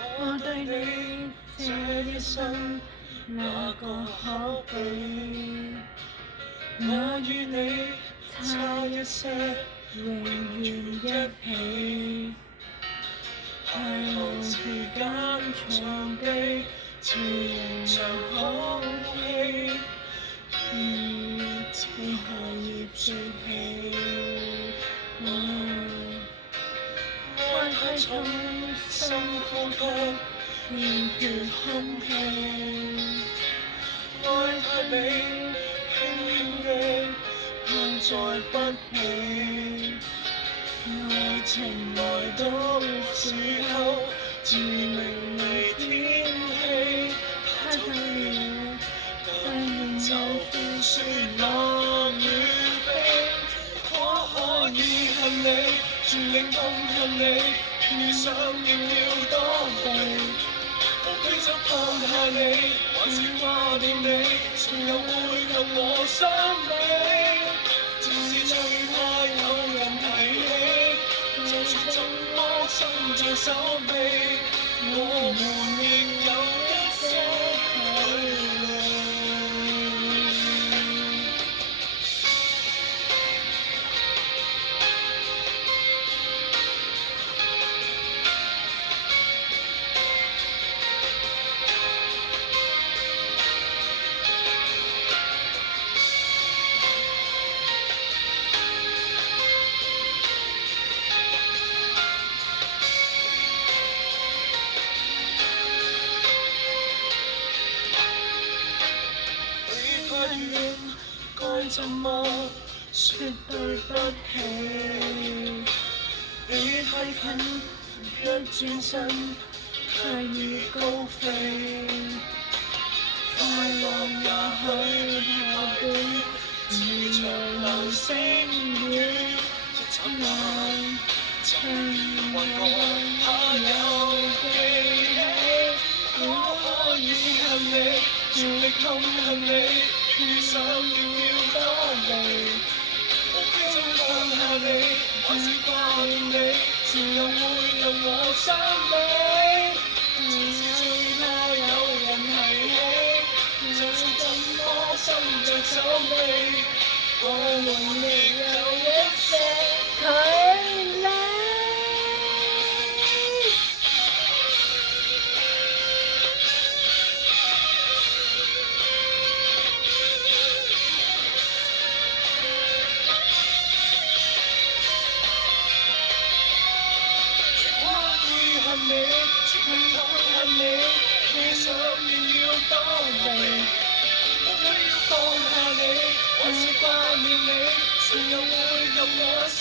我對你這一生哪個可比？我與你差一些，永遠一起。邂逅時間場地，自然像空氣，你荷葉説起。愛太重，深呼吸，欠缺空氣。愛太美，輕地盼再不起。愛情來到時候，自明媚天氣太近了，突然就變雪落雨飛。我可以恨你，全力痛恨你，遇上亦要躲避。無非想放下你，還是掛念你，誰又會及我相比？只是最怕有人提起，就算怎麼心在手臂，我們亦有一些距離。該怎麼說對不起？你太近，一轉身卻已高飛。快樂也許太短，如長流星雨，一眼情還怕有記起。我可以恨你，全力痛恨你，遇上亦要躲避。無非想放下你，還是掛念你，誰又會及我相比？只是最怕有人提起，就算怎麼心着手臂，我們亦有一些距離。你，全力痛恨你，遇上亦要躲避。無非要放下你，還是掛念你，誰又會及我相